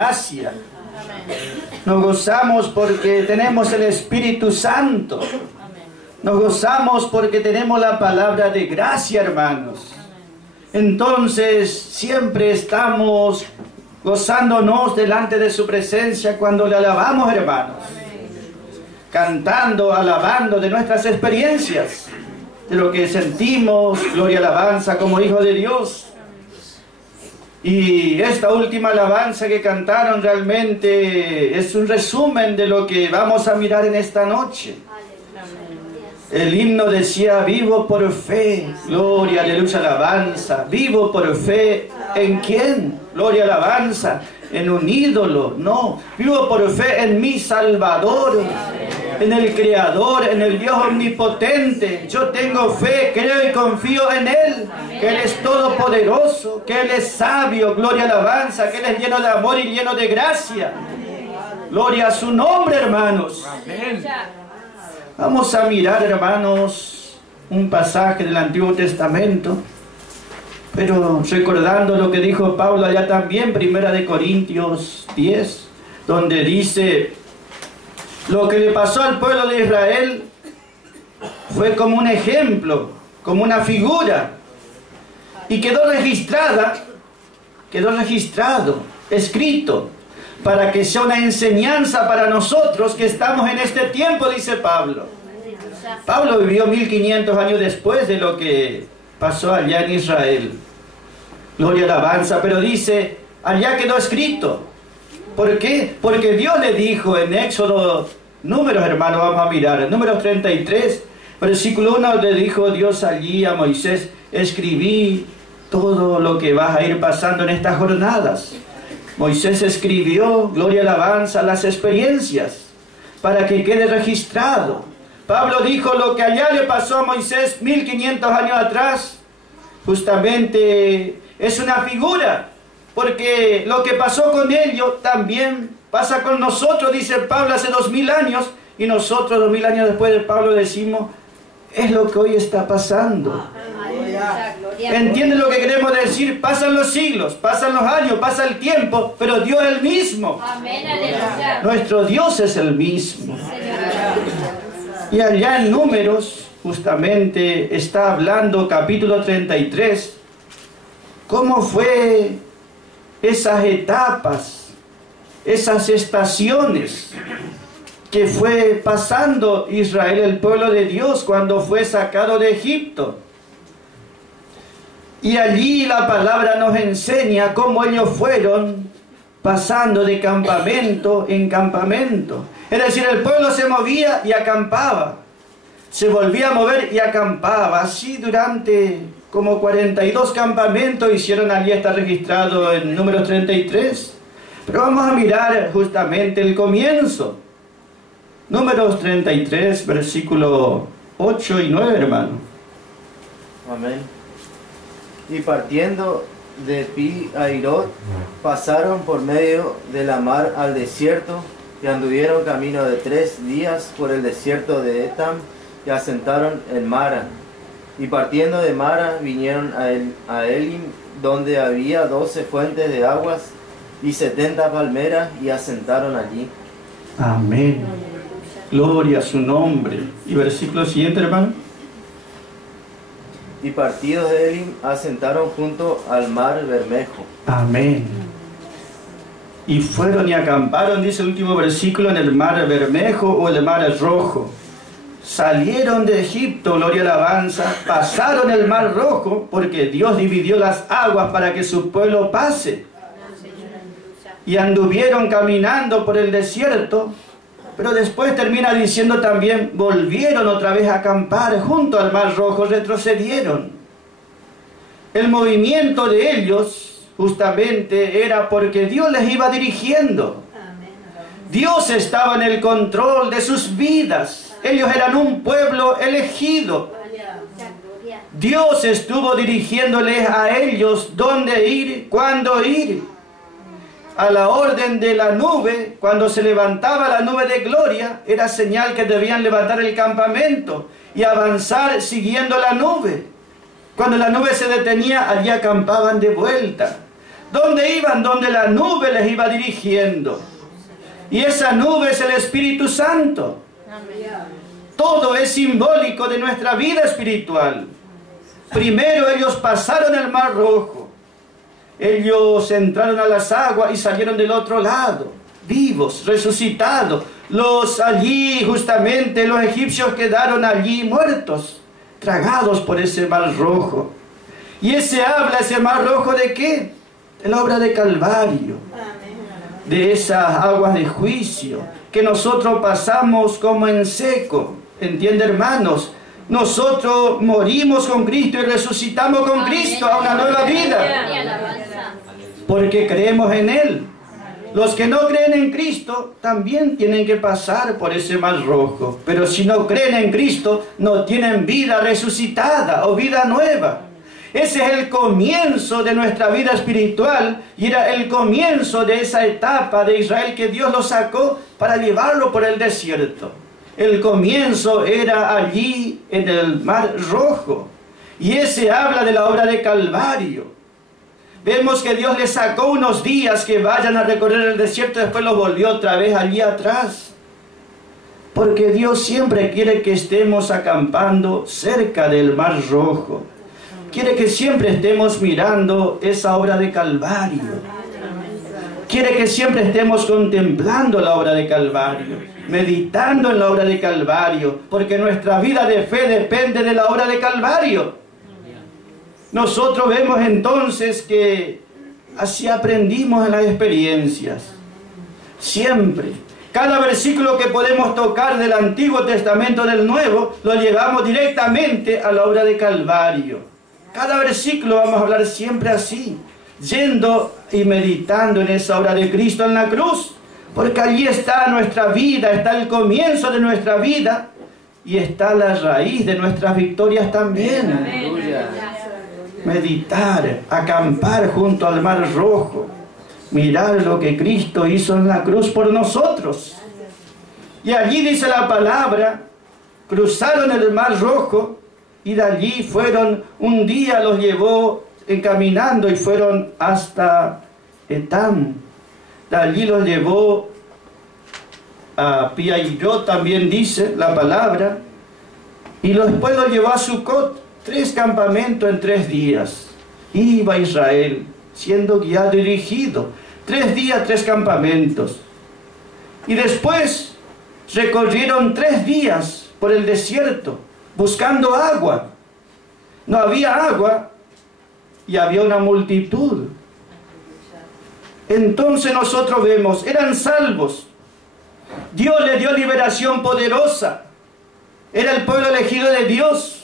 gracia. Nos gozamos porque tenemos el Espíritu Santo. Nos gozamos porque tenemos la palabra de gracia, hermanos. Entonces siempre estamos gozándonos delante de su presencia cuando le alabamos, hermanos. Cantando, alabando de nuestras experiencias, de lo que sentimos, gloria y alabanza como hijos de Dios. Y esta última alabanza que cantaron realmente es un resumen de lo que vamos a mirar en esta noche. El himno decía: vivo por fe, gloria, aleluya, alabanza. Vivo por fe, ¿en quién? Gloria, alabanza. En un ídolo, no. Vivo por fe en mi Salvador, en el Creador, en el Dios omnipotente. Yo tengo fe, creo y confío en Él, que Él es todopoderoso, que Él es sabio, gloria, alabanza, que Él es lleno de amor y lleno de gracia. Gloria a su nombre, hermanos. Amén. Vamos a mirar, hermanos, un pasaje del Antiguo Testamento, pero recordando lo que dijo Pablo allá también, 1 Corintios 10, donde dice: lo que le pasó al pueblo de Israel fue como un ejemplo, como una figura, y quedó registrado, escrito, para que sea una enseñanza para nosotros que estamos en este tiempo, dice Pablo. Pablo vivió 1500 años después de lo que pasó allá en Israel. Gloria y alabanza, pero dice, allá quedó escrito. ¿Por qué? Porque Dios le dijo en Éxodo, Números, hermano, vamos a mirar, en Números 33, versículo 1, le dijo Dios allí a Moisés: escribí todo lo que vas a ir pasando en estas jornadas. Moisés escribió, gloria y alabanza, las experiencias, para que quede registrado. Pablo dijo: lo que allá le pasó a Moisés 1500 años atrás, justamente es una figura, porque lo que pasó con ellos también pasa con nosotros, dice Pablo, hace 2000 años, y nosotros 2000 años después de Pablo decimos: es lo que hoy está pasando. ¿Entienden lo que queremos decir? Pasan los siglos, pasan los años, pasa el tiempo, pero Dios es el mismo. Nuestro Dios es el mismo. Y allá en Números, justamente está hablando, capítulo 33, cómo fue esas etapas, esas estaciones que fue pasando Israel, el pueblo de Dios, cuando fue sacado de Egipto. Y allí la palabra nos enseña cómo ellos fueron pasando de campamento en campamento. Es decir, el pueblo se movía y acampaba, se volvía a mover y acampaba. Así durante como 42 campamentos hicieron. Allí, está registrado en Números 33. Pero vamos a mirar justamente el comienzo. Números 33, versículo 8 y 9, hermano. Amén. Y partiendo de Pi-Hairot, pasaron por medio de la mar al desierto, y anduvieron camino de 3 días por el desierto de Etam, y asentaron en Mara. Y partiendo de Mara, vinieron a Elim, donde había 12 fuentes de aguas y 70 palmeras, y asentaron allí. Amén. Gloria a su nombre. Y versículo siguiente, hermano. Y partidos de Elim, asentaron junto al mar Bermejo. Amén. Y fueron y acamparon, dice el último versículo, en el mar Bermejo o el mar Rojo. Salieron de Egipto, gloria y alabanza, pasaron el mar Rojo, porque Dios dividió las aguas para que su pueblo pase. Y anduvieron caminando por el desierto. Pero después termina diciendo también: volvieron otra vez a acampar junto al mar Rojo, retrocedieron. El movimiento de ellos justamente era porque Dios les iba dirigiendo. Dios estaba en el control de sus vidas. Ellos eran un pueblo elegido. Dios estuvo dirigiéndoles a ellos dónde ir, cuándo ir. A la orden de la nube, cuando se levantaba la nube de gloria, era señal que debían levantar el campamento y avanzar siguiendo la nube. Cuando la nube se detenía, allí acampaban de vuelta. ¿Dónde iban? Donde la nube les iba dirigiendo. Y esa nube es el Espíritu Santo. Todo es simbólico de nuestra vida espiritual. Primero ellos pasaron el Mar Rojo. Ellos entraron a las aguas y salieron del otro lado, vivos, resucitados. Allí justamente los egipcios quedaron allí muertos, tragados por ese Mar Rojo. Y ese Mar Rojo, ¿de qué? De la obra de Calvario, de esas aguas de juicio que nosotros pasamos como en seco. ¿Entiende, hermanos? Nosotros morimos con Cristo y resucitamos con Cristo a una nueva vida, porque creemos en Él. Los que no creen en Cristo también tienen que pasar por ese Mar Rojo, pero si no creen en Cristo no tienen vida resucitada o vida nueva. Ese es el comienzo de nuestra vida espiritual y era el comienzo de esa etapa de Israel que Dios lo sacó para llevarlo por el desierto. El comienzo era allí en el Mar Rojo, y ese habla de la obra de Calvario. Vemos que Dios les sacó unos días que vayan a recorrer el desierto y después los volvió otra vez allí atrás. Porque Dios siempre quiere que estemos acampando cerca del Mar Rojo. Quiere que siempre estemos mirando esa obra de Calvario. Quiere que siempre estemos contemplando la obra de Calvario, meditando en la obra de Calvario, porque nuestra vida de fe depende de la obra de Calvario. Nosotros vemos entonces que así aprendimos en las experiencias. Siempre. Cada versículo que podemos tocar del Antiguo Testamento del Nuevo, lo llevamos directamente a la obra de Calvario. Cada versículo vamos a hablar siempre así, yendo y meditando en esa obra de Cristo en la cruz, porque allí está nuestra vida, está el comienzo de nuestra vida y está la raíz de nuestras victorias también. Aleluya. Meditar, acampar junto al Mar Rojo, mirar lo que Cristo hizo en la cruz por nosotros. Y allí dice la palabra, cruzaron el Mar Rojo y de allí fueron, un día los llevó encaminando y fueron hasta Etán. De allí los llevó a Pi-Hahirot, también dice la palabra, y después los llevó a Sucot. 3 campamentos en 3 días. Iba Israel siendo guiado y dirigido. 3 días, 3 campamentos. Y después recorrieron 3 días por el desierto buscando agua. No había agua y había una multitud. Entonces nosotros vemos, eran salvos. Dios les dio liberación poderosa. Era el pueblo elegido de Dios.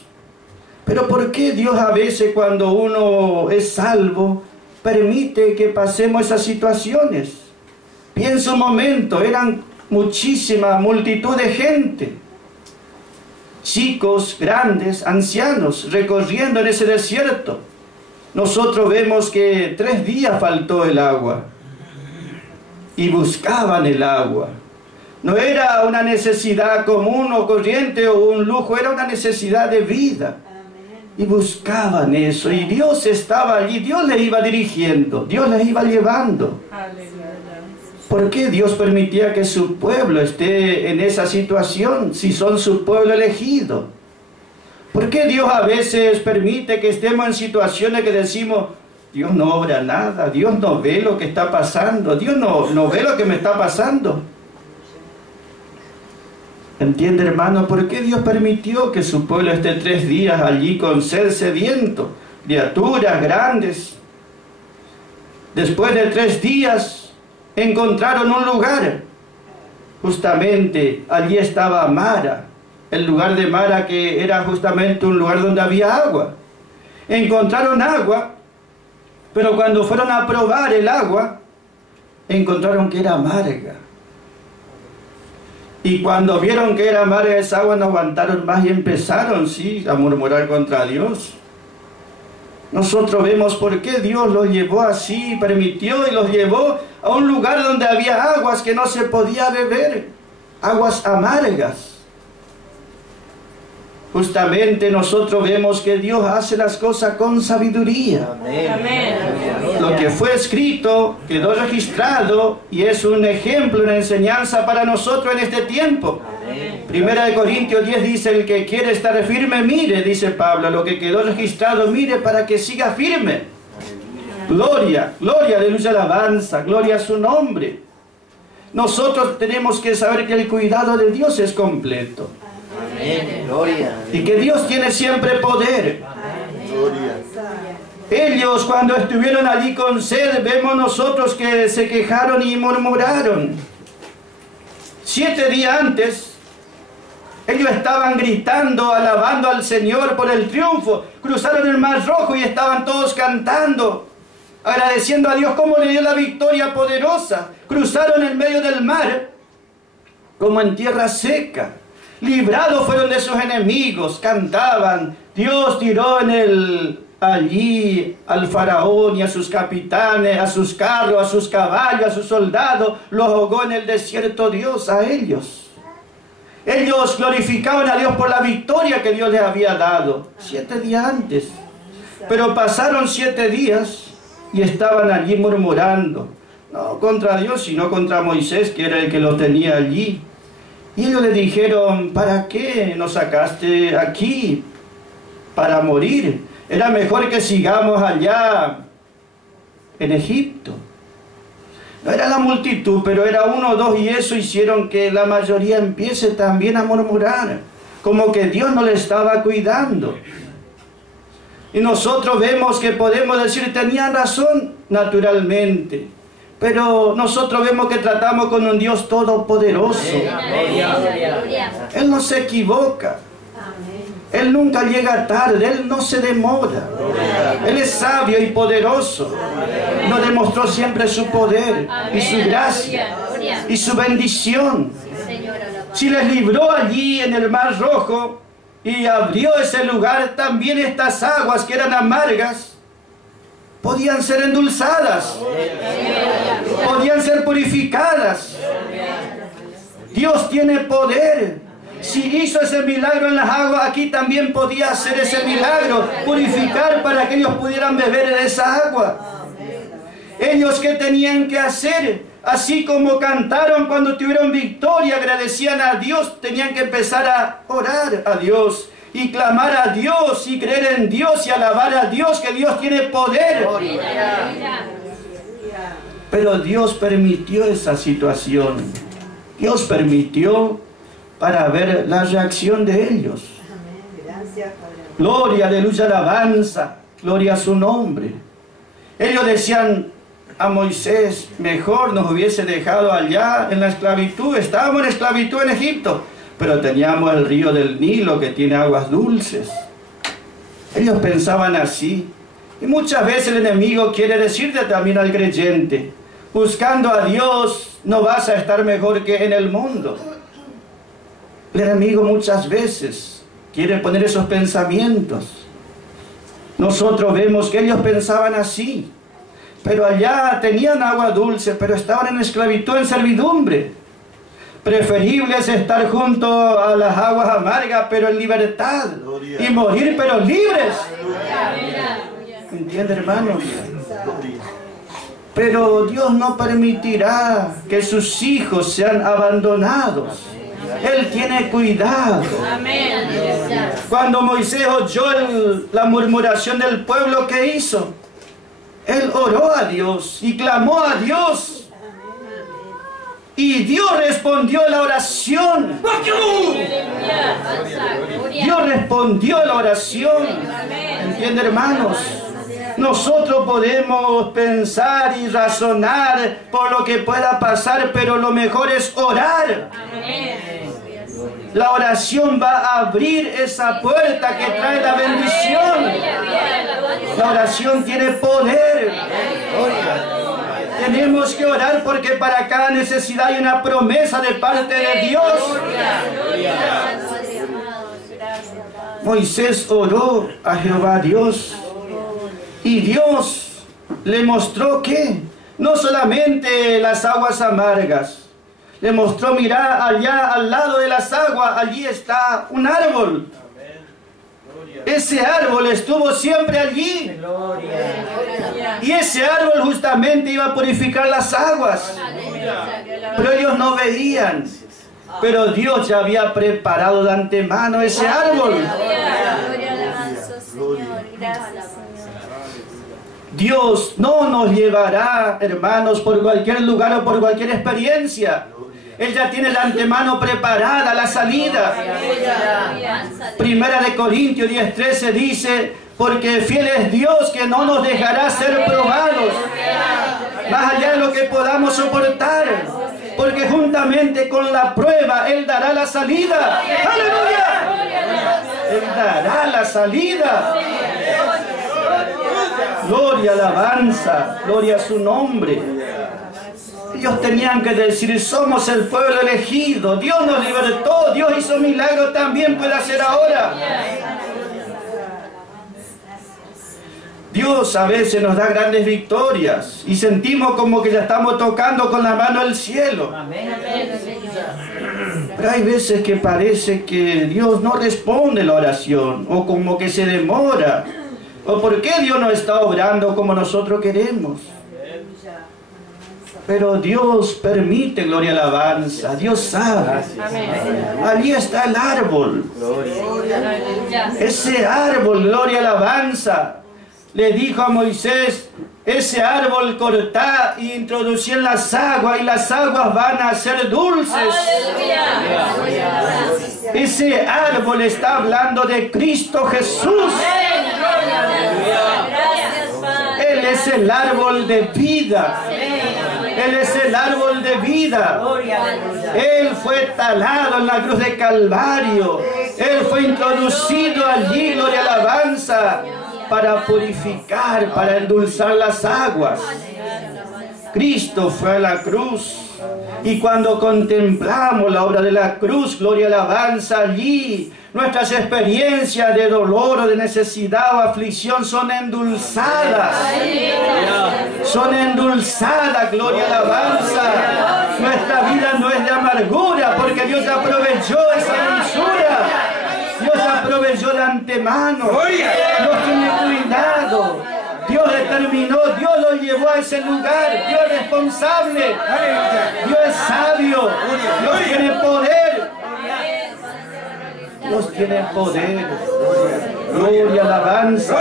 Pero ¿por qué Dios a veces cuando uno es salvo permite que pasemos esas situaciones? Piensa un momento, eran muchísima multitud de gente. Chicos, grandes, ancianos, recorriendo en ese desierto. Nosotros vemos que 3 días faltó el agua. Y buscaban el agua. No era una necesidad común o corriente o un lujo, era una necesidad de vida. Y buscaban eso, y Dios estaba allí, Dios les iba dirigiendo, Dios les iba llevando. ¿Por qué Dios permitía que su pueblo esté en esa situación si son su pueblo elegido? ¿Por qué Dios a veces permite que estemos en situaciones que decimos, Dios no obra nada, Dios no ve lo que está pasando, Dios no ve lo que me está pasando? ¿Entiende, hermano? ¿Por qué Dios permitió que su pueblo esté 3 días allí con sed sediento, criaturas grandes? Después de 3 días encontraron un lugar. Justamente allí estaba Mara, el lugar de Mara que era justamente un lugar donde había agua. Encontraron agua, pero cuando fueron a probar el agua, encontraron que era amarga. Y cuando vieron que era amarga esa agua, no aguantaron más y empezaron, sí, a murmurar contra Dios. Nosotros vemos por qué Dios los llevó así, permitió y los llevó a un lugar donde había aguas que no se podía beber, aguas amargas. Justamente nosotros vemos que Dios hace las cosas con sabiduría. Amén. Lo que fue escrito quedó registrado y es un ejemplo, una enseñanza para nosotros en este tiempo. Primera de Corintios 10 dice, el que quiere estar firme, mire, dice Pablo, lo que quedó registrado, mire para que siga firme. Gloria, gloria, aleluya, alabanza, gloria a su nombre. Nosotros tenemos que saber que el cuidado de Dios es completo. Amén. Gloria. Y que Dios tiene siempre poder. Gloria. Ellos cuando estuvieron allí con sed, vemos nosotros que se quejaron y murmuraron. 7 días antes, ellos estaban gritando, alabando al Señor por el triunfo. Cruzaron el Mar Rojo y estaban todos cantando, agradeciendo a Dios cómo le dio la victoria poderosa. Cruzaron en medio del mar, como en tierra seca. Librados fueron de sus enemigos, cantaban. Dios tiró allí al faraón y a sus capitanes, a sus carros, a sus caballos, a sus soldados. Los ahogó en el desierto Dios a ellos. Ellos glorificaban a Dios por la victoria que Dios les había dado 7 días antes. Pero pasaron 7 días y estaban allí murmurando. No contra Dios, sino contra Moisés, que era el que lo tenía allí. Y ellos le dijeron, ¿para qué nos sacaste aquí? Para morir. Era mejor que sigamos allá en Egipto. No era la multitud, pero era 1 o 2 y eso hicieron que la mayoría empiece también a murmurar. Como que Dios no le estaba cuidando. Y nosotros vemos que podemos decir, tenían razón naturalmente. Pero nosotros vemos que tratamos con un Dios todopoderoso. Él no se equivoca. Él nunca llega tarde, Él no se demora. Él es sabio y poderoso. Nos demostró siempre su poder y su gracia y su bendición. Si les libró allí en el Mar Rojo y abrió ese lugar, también estas aguas que eran amargas podían ser endulzadas, podían ser purificadas. Dios tiene poder. Si hizo ese milagro en las aguas, aquí también podía hacer ese milagro, purificar para que ellos pudieran beber de esa agua. Ellos, ¿qué tenían que hacer? Así como cantaron cuando tuvieron victoria, agradecían a Dios, tenían que empezar a orar a Dios y clamar a Dios y creer en Dios y alabar a Dios, que Dios tiene poder. Pero Dios permitió esa situación. Dios permitió para ver la reacción de ellos. Gloria, aleluya, alabanza, gloria a su nombre. Ellos decían a Moisés, mejor nos hubiese dejado allá en la esclavitud. Estábamos en esclavitud en Egipto, pero teníamos el río del Nilo que tiene aguas dulces. Ellos pensaban así. Y muchas veces el enemigo quiere decirte también al creyente, buscando a Dios no vas a estar mejor que en el mundo. El enemigo muchas veces quiere poner esos pensamientos. Nosotros vemos que ellos pensaban así. Pero allá tenían agua dulce, pero estaban en esclavitud, en servidumbre. Preferible es estar junto a las aguas amargas, pero en libertad. Y morir, pero libres. ¿Entiende, hermanos? Pero Dios no permitirá que sus hijos sean abandonados. Él tiene cuidado. Cuando Moisés oyó la murmuración del pueblo, ¿qué hizo? Él oró a Dios y clamó a Dios. Y Dios respondió a la oración. Dios respondió a la oración. ¿Entiende, hermanos? Nosotros podemos pensar y razonar por lo que pueda pasar, pero lo mejor es orar. La oración va a abrir esa puerta que trae la bendición. La oración tiene poder. Tenemos que orar porque para cada necesidad hay una promesa de parte de Dios. Moisés oró a Jehová Dios. Y Dios le mostró que no solamente las aguas amargas, le mostró, mirá, allá al lado de las aguas, allí está un árbol. Ese árbol estuvo siempre allí. Y ese árbol justamente iba a purificar las aguas. Pero ellos no veían. Pero Dios ya había preparado de antemano ese árbol. Dios no nos llevará, hermanos, por cualquier lugar o por cualquier experiencia. Él ya tiene de antemano preparada la salida. Primera de Corintios 10:13 dice: porque fiel es Dios que no nos dejará ser probados más allá de lo que podamos soportar, porque juntamente con la prueba Él dará la salida. ¡Aleluya! Él dará la salida. Gloria, alabanza, gloria a su nombre. Ellos tenían que decir: somos el pueblo elegido, Dios nos libertó, Dios hizo milagros, también puede hacer ahora. Dios a veces nos da grandes victorias y sentimos como que ya estamos tocando con la mano el cielo. Pero hay veces que parece que Dios no responde la oración, o como que se demora, o por qué Dios no está obrando como nosotros queremos. Pero Dios permite, gloria y alabanza. Dios sabe. Allí está el árbol. Ese árbol, gloria y alabanza, le dijo a Moisés: ese árbol cortá e introducí en las aguas, y las aguas van a ser dulces. Ese árbol está hablando de Cristo Jesús. Él es el árbol de vida. Él es el árbol de vida. Él fue talado en la cruz de Calvario. Él fue introducido allí, gloria y alabanza, para purificar, para endulzar las aguas. Cristo fue a la cruz. Y cuando contemplamos la obra de la cruz, gloria y alabanza, allí nuestras experiencias de dolor o de necesidad o aflicción son endulzadas. Son endulzadas, gloria y alabanza. Nuestra vida no es de amargura, porque Dios aprovechó esa dulzura. Dios aprovechó de antemano. Dios tiene cuidado. Dios determinó, Dios lo llevó a ese lugar. Dios es responsable. Dios es sabio. Dios tiene poder. Dios tiene poder. Gloria, alabanza.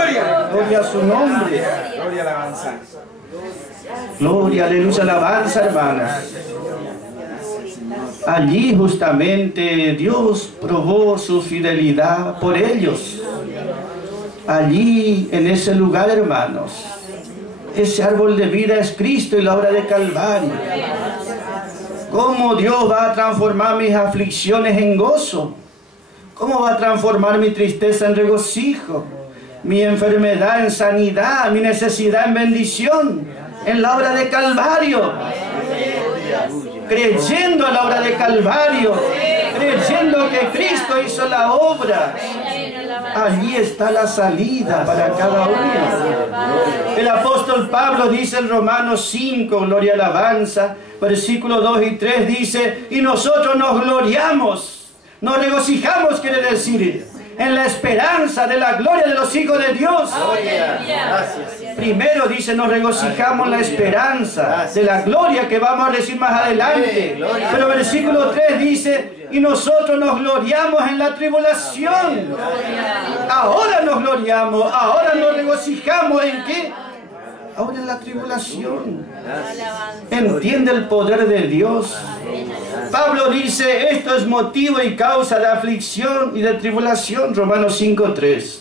Gloria a su nombre. Gloria, alabanza. Gloria, aleluya, alabanza, hermanos. Allí justamente Dios probó su fidelidad por ellos. Allí, en ese lugar, hermanos, ese árbol de vida es Cristo y la obra de Calvario. ¿Cómo Dios va a transformar mis aflicciones en gozo? ¿Cómo va a transformar mi tristeza en regocijo? Mi enfermedad en sanidad, mi necesidad en bendición, en la obra de Calvario. Creyendo en la obra de Calvario, creyendo que Cristo hizo la obra. Allí está la salida para cada uno. El apóstol Pablo dice en Romanos 5, gloria y alabanza, versículos 2 y 3, dice: y nosotros nos gloriamos, nos regocijamos, quiere decir, en la esperanza de la gloria de los hijos de Dios. Primero dice: nos regocijamos en la esperanza de la gloria que vamos a decir más adelante. Pero versículo 3 dice: y nosotros nos gloriamos en la tribulación. Ahora nos gloriamos, ahora nos regocijamos. ¿En qué? Ahora en la tribulación. Entiende el poder de Dios. Pablo dice: esto es motivo y causa de aflicción y de tribulación. Romanos 5:3.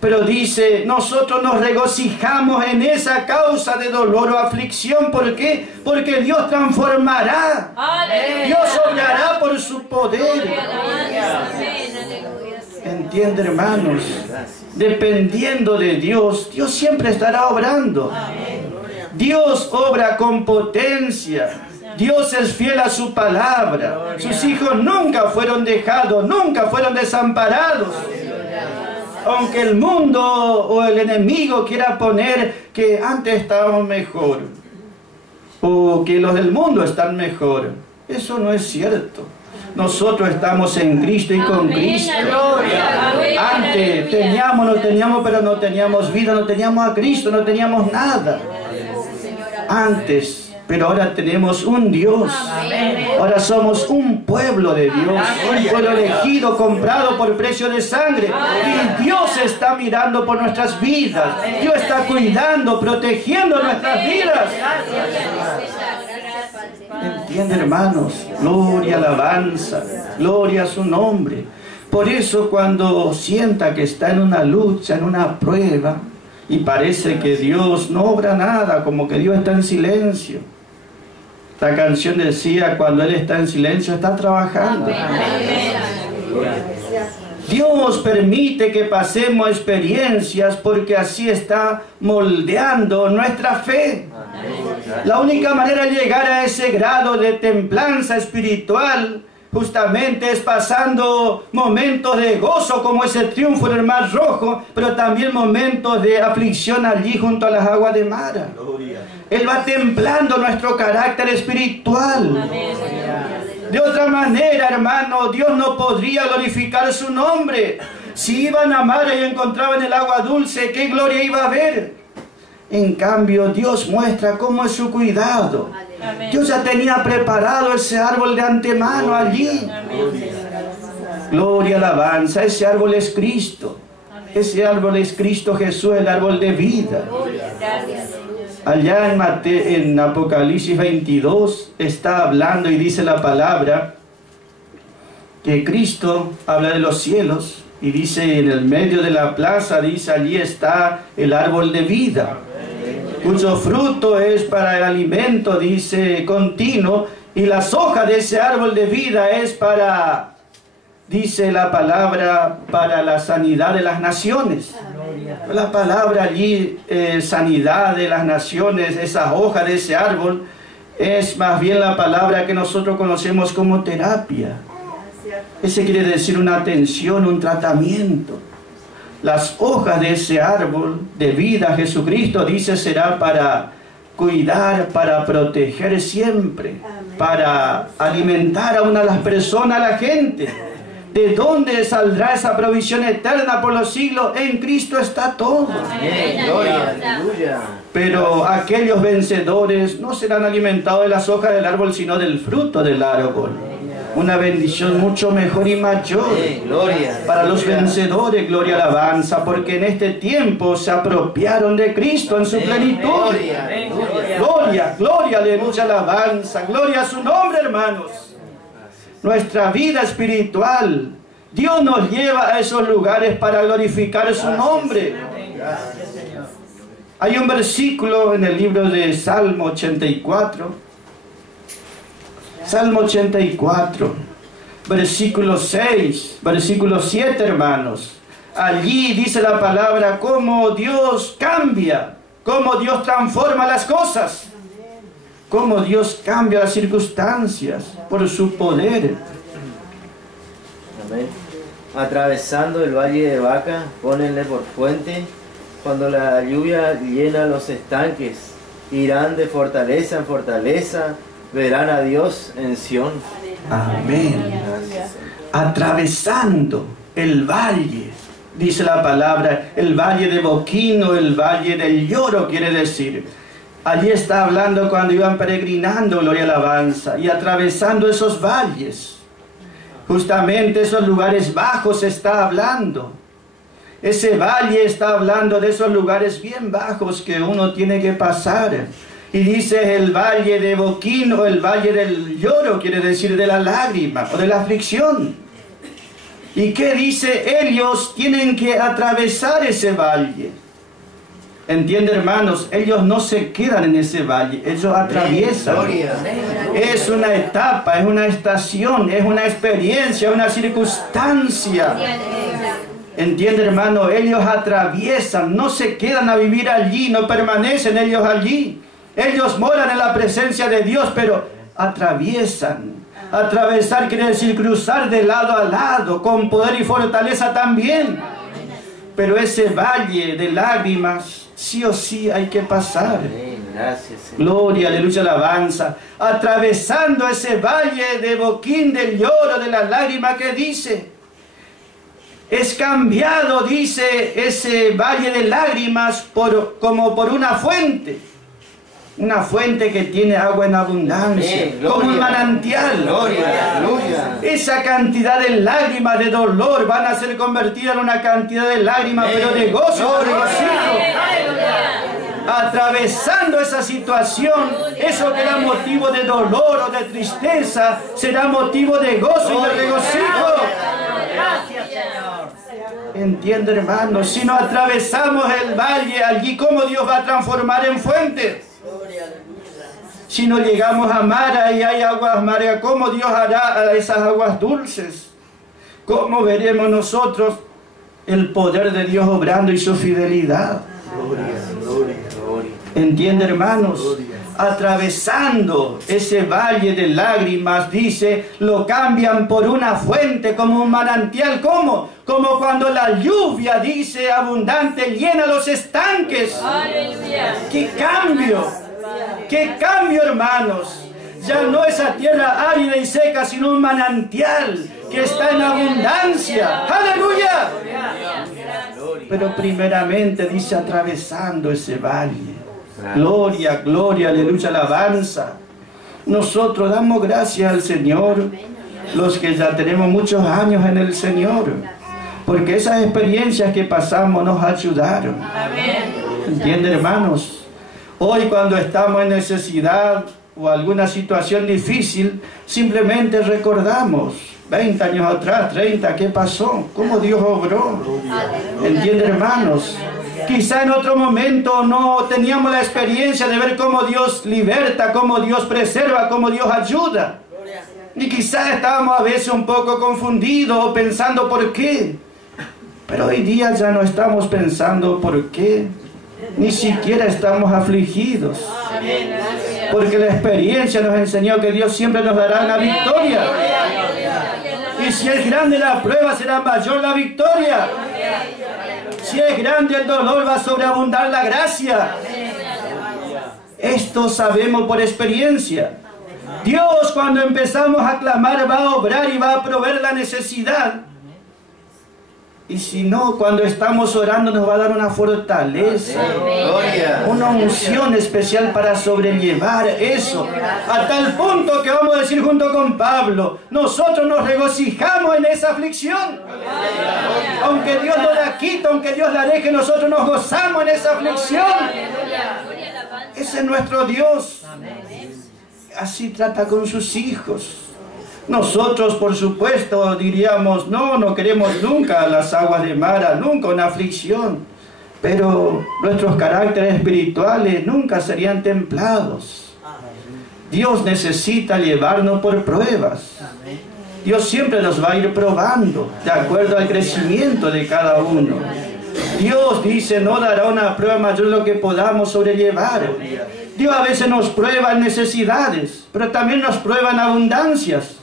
Pero dice: nosotros nos regocijamos en esa causa de dolor o aflicción. ¿Por qué? Porque Dios transformará. Dios obrará por su poder. Entiende, hermanos, dependiendo de Dios, Dios siempre estará obrando. Dios obra con potencia. Dios es fiel a su palabra. Sus hijos nunca fueron dejados, nunca fueron desamparados. Aunque el mundo o el enemigo quiera poner que antes estábamos mejor, o que los del mundo están mejor, eso no es cierto. nosotros estamos en Cristo y con Cristo. Antes teníamos, no teníamos, pero no teníamos vida, no teníamos a Cristo, no teníamos nada. Antes. Pero ahora tenemos un Dios. Ahora somos un pueblo de Dios. Un pueblo elegido, comprado por precio de sangre. Y Dios está mirando por nuestras vidas. Dios está cuidando, protegiendo nuestras vidas. ¿Entienden, hermanos? Gloria, alabanza. Gloria a su nombre. Por eso cuando sienta que está en una lucha, en una prueba, y parece que Dios no obra nada, como que Dios está en silencio. La canción decía, cuando Él está en silencio, está trabajando. Dios permite que pasemos experiencias porque así está moldeando nuestra fe. La única manera de llegar a ese grado de templanza espiritual justamente es pasando momentos de gozo como ese triunfo en el Mar Rojo, pero también momentos de aflicción allí junto a las aguas de Mara. Él va templando nuestro carácter espiritual. De otra manera, hermano, Dios no podría glorificar su nombre. Si iban a Mara y encontraban el agua dulce, ¿qué gloria iba a haber? En cambio, Dios muestra cómo es su cuidado. Dios ya tenía preparado ese árbol de antemano allí. Gloria, alabanza. Ese árbol es Cristo. Ese árbol es Cristo Jesús, el árbol de vida. Allá en Apocalipsis 22 está hablando y dice la palabra que Cristo habla de los cielos y dice en el medio de la plaza, dice allí está el árbol de vida, cuyo fruto es para el alimento, dice, continuo, y las hojas de ese árbol de vida es para, dice la palabra, para la sanidad de las naciones. La palabra allí, sanidad de las naciones, esas hojas de ese árbol, es más bien la palabra que nosotros conocemos como terapia. Ese quiere decir una atención, un tratamiento. Las hojas de ese árbol de vida, Jesucristo dice, será para cuidar, para proteger siempre, para alimentar a una de las personas, a la gente. ¿De dónde saldrá esa provisión eterna por los siglos? En Cristo está todo. Amén. Gloria, aleluya. Pero aquellos vencedores no serán alimentados de las hojas del árbol, sino del fruto del árbol. Una bendición mucho mejor y mayor para los vencedores, gloria, alabanza, porque en este tiempo se apropiaron de Cristo en su plenitud. Gloria, gloria, aleluya, alabanza, gloria a su nombre, hermanos. Nuestra vida espiritual, Dios nos lleva a esos lugares para glorificar su nombre. Hay un versículo en el libro de Salmo 84. Salmo 84, versículo 6, versículo 7, hermanos. Allí dice la palabra cómo Dios cambia, cómo Dios transforma las cosas, cómo Dios cambia las circunstancias por su poder. Amén. Atravesando el valle de Baca, pónenle por fuente. Cuando la lluvia llena los estanques, irán de fortaleza en fortaleza, verán a Dios en Sión. Amén. Atravesando el valle, dice la palabra, el valle de Boquino, el valle del lloro, quiere decir. Allí está hablando cuando iban peregrinando, gloria, alabanza, y atravesando esos valles. Justamente esos lugares bajos está hablando. Ese valle está hablando de esos lugares bien bajos que uno tiene que pasar. Y dice el valle de Boquino, el valle del lloro, quiere decir de la lágrima o de la aflicción. ¿Y qué dice? Ellos tienen que atravesar ese valle. ¿Entiende, hermanos? Ellos no se quedan en ese valle, ellos atraviesan. Es una etapa, es una estación, es una experiencia, una circunstancia. ¿Entiende, hermano? Ellos atraviesan, no se quedan a vivir allí, no permanecen ellos allí. Ellos moran en la presencia de Dios, pero atraviesan. Atravesar quiere decir cruzar de lado a lado, con poder y fortaleza también. Pero ese valle de lágrimas, sí o sí hay que pasar. Gracias, Señor. Gloria, aleluya, alabanza. Atravesando ese valle de boquín del lloro, de la lágrima que dice. Es cambiado, dice, ese valle de lágrimas como por una fuente. Una fuente que tiene agua en abundancia, amén, como un manantial. Gloria, gloria. Esa cantidad de lágrimas, de dolor, van a ser convertidas en una cantidad de lágrimas, pero de gozo y de regocijo. Atravesando esa situación, eso que era motivo de dolor o de tristeza, será motivo de gozo y de regocijo. Gracias, Señor. Entiende, hermanos, si no atravesamos el valle allí, ¿cómo Dios va a transformar en fuente? Si no llegamos a Mara y hay aguas amargas, ¿cómo Dios hará a esas aguas dulces? ¿Cómo veremos nosotros el poder de Dios obrando y su fidelidad? Gloria, gloria, gloria. ¿Entiende, hermanos? Atravesando ese valle de lágrimas, dice, lo cambian por una fuente, como un manantial. ¿Cómo? Como cuando la lluvia, dice, abundante, llena los estanques. Aleluya. ¡Qué cambio! ¡Qué cambio, hermanos! Ya no esa tierra árida y seca, sino un manantial que está en abundancia. ¡Aleluya! Pero primeramente dice, atravesando ese valle. Gloria, gloria, aleluya, alabanza. Nosotros damos gracias al Señor, los que ya tenemos muchos años en el Señor, porque esas experiencias que pasamos nos ayudaron. ¿Entienden, hermanos? Hoy cuando estamos en necesidad o alguna situación difícil, simplemente recordamos 20 años atrás, 30, ¿qué pasó? ¿Cómo Dios obró? ¿Entienden, hermanos? Quizá en otro momento no teníamos la experiencia de ver cómo Dios liberta, cómo Dios preserva, cómo Dios ayuda. Y quizá estábamos a veces un poco confundidos o pensando por qué. Pero hoy día ya no estamos pensando por qué. Ni siquiera estamos afligidos. Porque la experiencia nos enseñó que Dios siempre nos dará la victoria. Y si es grande la prueba, será mayor la victoria. Si es grande el dolor, va a sobreabundar la gracia. Esto sabemos por experiencia. Dios, cuando empezamos a clamar, va a obrar y va a proveer la necesidad. Y si no, cuando estamos orando, nos va a dar una fortaleza, una unción especial para sobrellevar eso. A tal punto que vamos a decir junto con Pablo, nosotros nos regocijamos en esa aflicción. Aunque Dios no la quita, aunque Dios la deje, nosotros nos gozamos en esa aflicción. Ese es nuestro Dios. Así trata con sus hijos. Nosotros, por supuesto, diríamos, no queremos nunca las aguas de Mara, nunca una aflicción. Pero nuestros caracteres espirituales nunca serían templados. Dios necesita llevarnos por pruebas. Dios siempre nos va a ir probando, de acuerdo al crecimiento de cada uno. Dios dice, no dará una prueba mayor de lo que podamos sobrellevar. Dios a veces nos prueba en necesidades, pero también nos prueba en abundancias.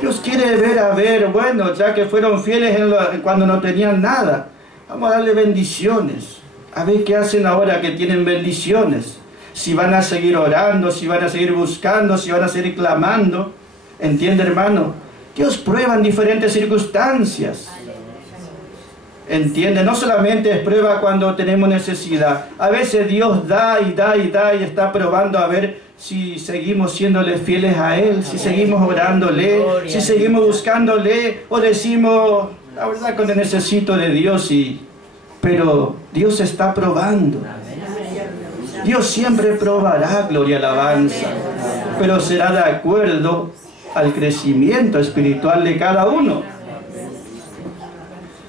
Dios quiere ver, bueno, ya que fueron fieles cuando no tenían nada, vamos a darle bendiciones. A ver qué hacen ahora que tienen bendiciones. Si van a seguir orando, si van a seguir buscando, si van a seguir clamando. ¿Entiende, hermano? Dios prueba en diferentes circunstancias. ¿Entiende? No solamente es prueba cuando tenemos necesidad. A veces Dios da y da y da y está probando a ver si seguimos siéndole fieles a Él, si seguimos orándole, si seguimos buscándole, o decimos, la verdad que necesito de Dios, pero Dios está probando. Dios siempre probará, gloria, alabanza, pero será de acuerdo al crecimiento espiritual de cada uno.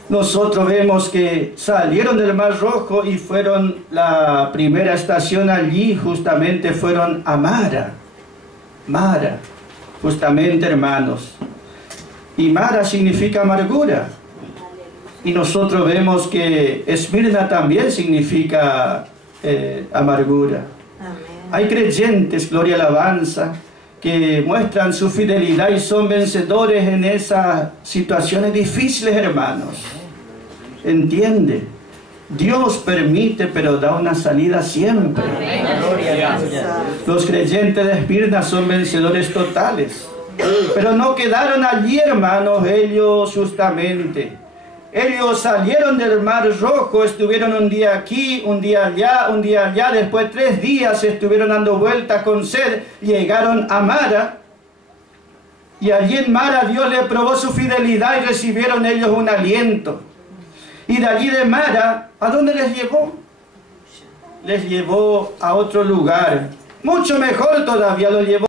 Nosotros vemos que salieron del Mar Rojo y fueron, la primera estación allí justamente fueron a Mara. Mara, justamente, hermanos. Y Mara significa amargura. Y nosotros vemos que Esmirna también significa amargura. Hay creyentes, gloria, alabanza, que muestran su fidelidad y son vencedores en esas situaciones difíciles, hermanos. ¿Entiende? Dios permite, pero da una salida siempre. Los creyentes de Esmirna son vencedores totales. Pero no quedaron allí, hermanos, ellos justamente. Ellos salieron del Mar Rojo, estuvieron un día aquí, un día allá, después 3 días estuvieron dando vueltas con sed, llegaron a Mara, y allí en Mara Dios les probó su fidelidad y recibieron ellos un aliento. Y de allí de Mara, ¿a dónde les llevó? Les llevó a otro lugar, mucho mejor todavía, los llevó